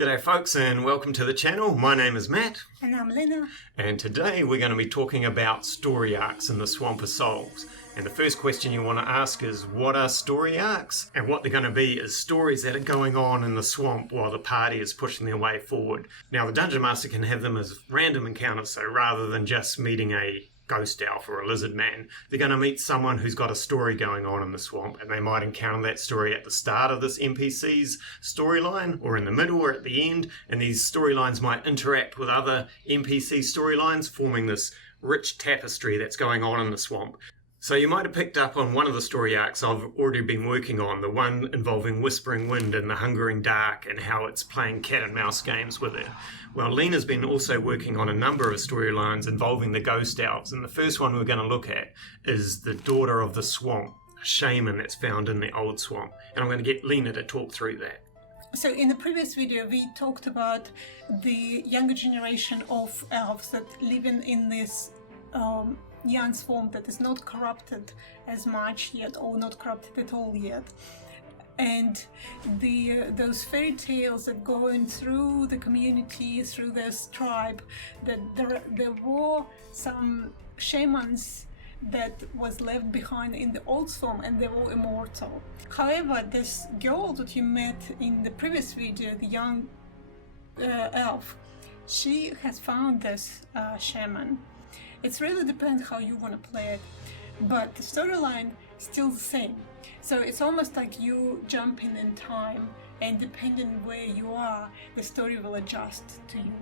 G'day folks and welcome to the channel. My name is Matt. And I'm Lena. And today we're going to be talking about story arcs in the Swamp of Souls. And the first question you want to ask is, what are story arcs? And what they're going to be is stories that are going on in the swamp while the party is pushing their way forward. Now the Dungeon Master can have them as random encounters, so rather than just meeting a ghost elf or a lizard man, they're going to meet someone who's got a story going on in the swamp, and they might encounter that story at the start of this NPC's storyline, or in the middle, or at the end, and these storylines might interact with other NPC storylines, forming this rich tapestry that's going on in the swamp. So you might have picked up on one of the story arcs I've already been working on, the one involving Whispering Wind and the Hungering Dark and how it's playing cat and mouse games with it. Well, Lena's been also working on a number of storylines involving the ghost elves, and the first one we're going to look at is the Daughter of the Swamp, a shaman that's found in the old swamp. And I'm going to get Lena to talk through that. So in the previous video we talked about the younger generation of elves that live in this young swamp that is not corrupted as much yet, or not corrupted at all yet. And those fairy tales that go in through the community, through this tribe, that there were some shamans that was left behind in the old swamp, and they were immortal. However, this girl that you met in the previous video, the young elf, she has found this shaman. It really depends how you want to play it, but the storyline is still the same. So it's almost like you jumping in time, and depending where you are, the story will adjust to you.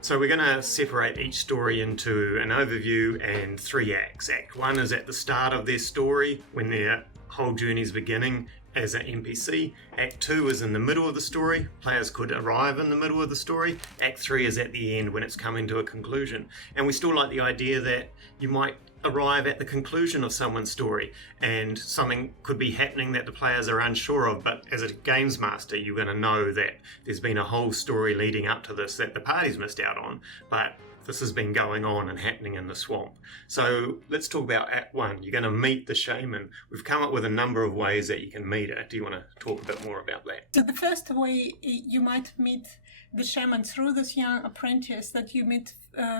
So we're going to separate each story into an overview and 3 acts. Act 1 is at the start of their story, when their whole journey is beginning as an NPC. Act 2 is in the middle of the story. Players could arrive in the middle of the story. Act 3 is at the end when it's coming to a conclusion. And we still like the idea that you might arrive at the conclusion of someone's story and something could be happening that the players are unsure of, but as a games master you're going to know that there's been a whole story leading up to this that the party's missed out on, but this has been going on and happening in the swamp. So let's talk about Act 1. You're going to meet the shaman. We've come up with a number of ways that you can meet her. Do you want to talk a bit more about that? So the first way you might meet the shaman through this young apprentice that you meet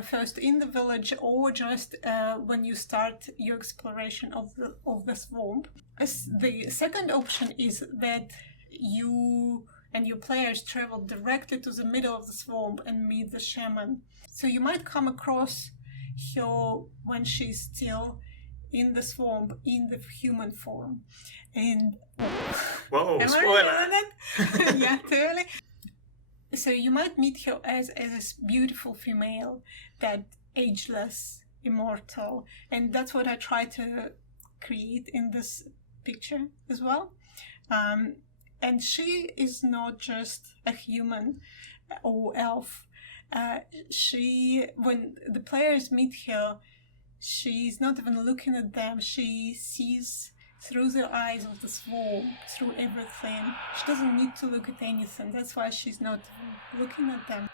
first in the village, or just when you start your exploration of the swamp. The second option is that you and your players travel directly to the middle of the swamp and meet the shaman. So you might come across her when she's still in the swamp in the human form. And whoa, spoiler! Yeah, totally. So you might meet her as this beautiful female, that ageless, immortal, and that's what I try to create in this picture as well. And she is not just a human or elf. When the players meet her, she's not even looking at them. She sees through the eyes of the swamp, through everything. She doesn't need to look at anything. That's why she's not looking at them.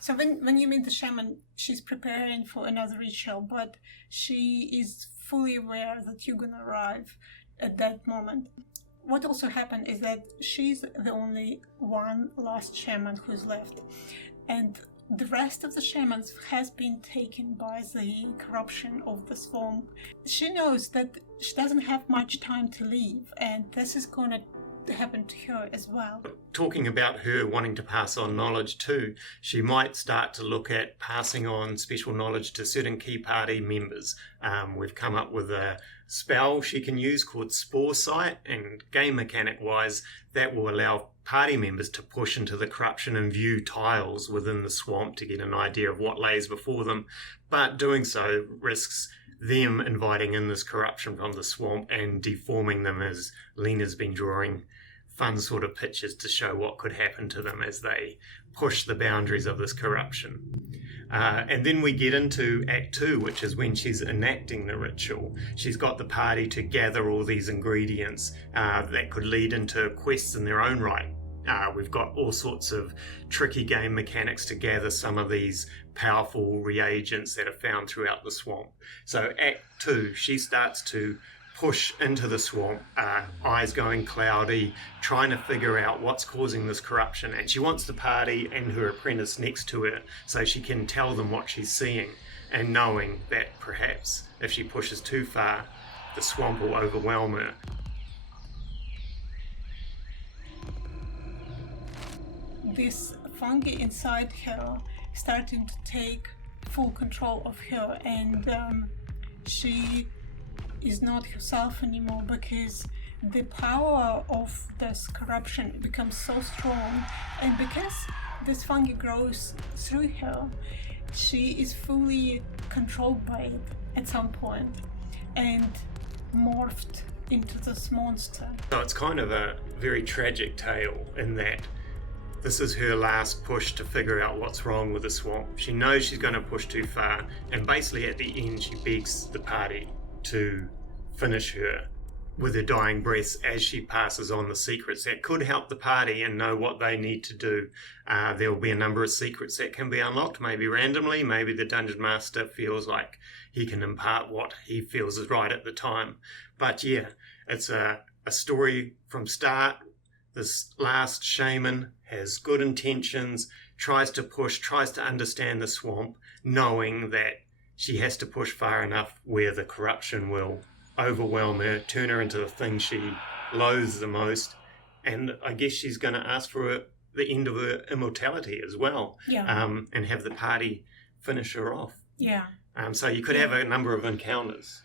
So when you meet the shaman, she's preparing for another ritual, but she is fully aware that you're gonna arrive at that moment. What also happened is that she's the only one last shaman who's left, and the rest of the shamans has been taken by the corruption of the swamp. She knows that she doesn't have much time to leave, and this is going to happen to her as well. Talking about her wanting to pass on knowledge too, she might start to look at passing on special knowledge to certain key party members. We've come up with a spell she can use called Spore Sight, and game mechanic wise that will allow party members to push into the corruption and view tiles within the swamp to get an idea of what lays before them, but doing so risks them inviting in this corruption from the swamp and deforming them, as Lena's been drawing fun sort of pictures to show what could happen to them as they push the boundaries of this corruption. And then we get into Act 2, which is when she's enacting the ritual. She's got the party to gather all these ingredients that could lead into quests in their own right. We've got all sorts of tricky game mechanics to gather some of these powerful reagents that are found throughout the swamp. So Act 2, she starts to push into the swamp, eyes going cloudy, trying to figure out what's causing this corruption. And she wants the party and her apprentice next to her so she can tell them what she's seeing, and knowing that perhaps if she pushes too far, the swamp will overwhelm her. This fungi inside her starting to take full control of her, and she is not herself anymore, because the power of this corruption becomes so strong, and because this fungi grows through her, she is fully controlled by it at some point and morphed into this monster. So it's kind of a very tragic tale in that this is her last push to figure out what's wrong with the swamp. She knows she's going to push too far, and basically at the end she begs the party to finish her with her dying breaths as she passes on the secrets that could help the party and know what they need to do. There will be a number of secrets that can be unlocked, maybe randomly, maybe the Dungeon Master feels like he can impart what he feels is right at the time. But yeah, it's a story from start. This last shaman has good intentions, tries to push, tries to understand the swamp, knowing that she has to push far enough where the corruption will overwhelm her, turn her into the thing she loathes the most, and I guess she's going to ask for the end of her immortality as well, and have the party finish her off. Yeah. So you could have a number of encounters.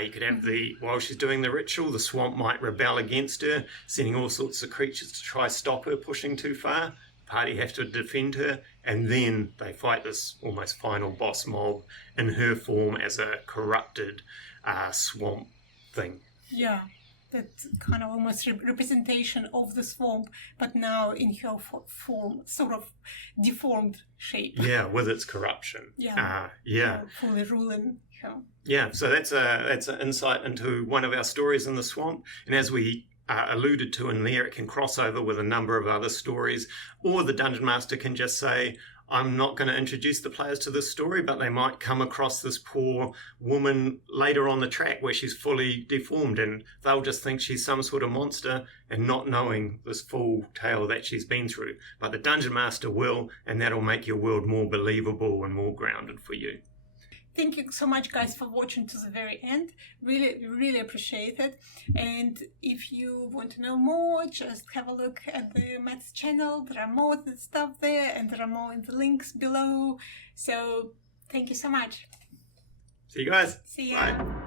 You could have while she's doing the ritual, the swamp might rebel against her, sending all sorts of creatures to try stop her pushing too far. The party have to defend her, and then they fight this almost final boss mob in her form as a corrupted swamp thing. Yeah, that's kind of almost representation of the swamp, but now in her form, sort of deformed shape. Yeah, with its corruption. Fully ruling her. Yeah, so that's an insight into one of our stories in the swamp, and as we alluded to in there, it can cross over with a number of other stories, or the Dungeon Master can just say, I'm not going to introduce the players to this story, but they might come across this poor woman later on the track where she's fully deformed, and they'll just think she's some sort of monster and not knowing this full tale that she's been through. But the Dungeon Master will, and that'll make your world more believable and more grounded for you. Thank you so much, guys, for watching to the very end. Really appreciate it. And if you want to know more, just have a look at the Matt's channel. There are more stuff there, and there are more in the links below. So thank you so much. See you guys. See ya. Bye.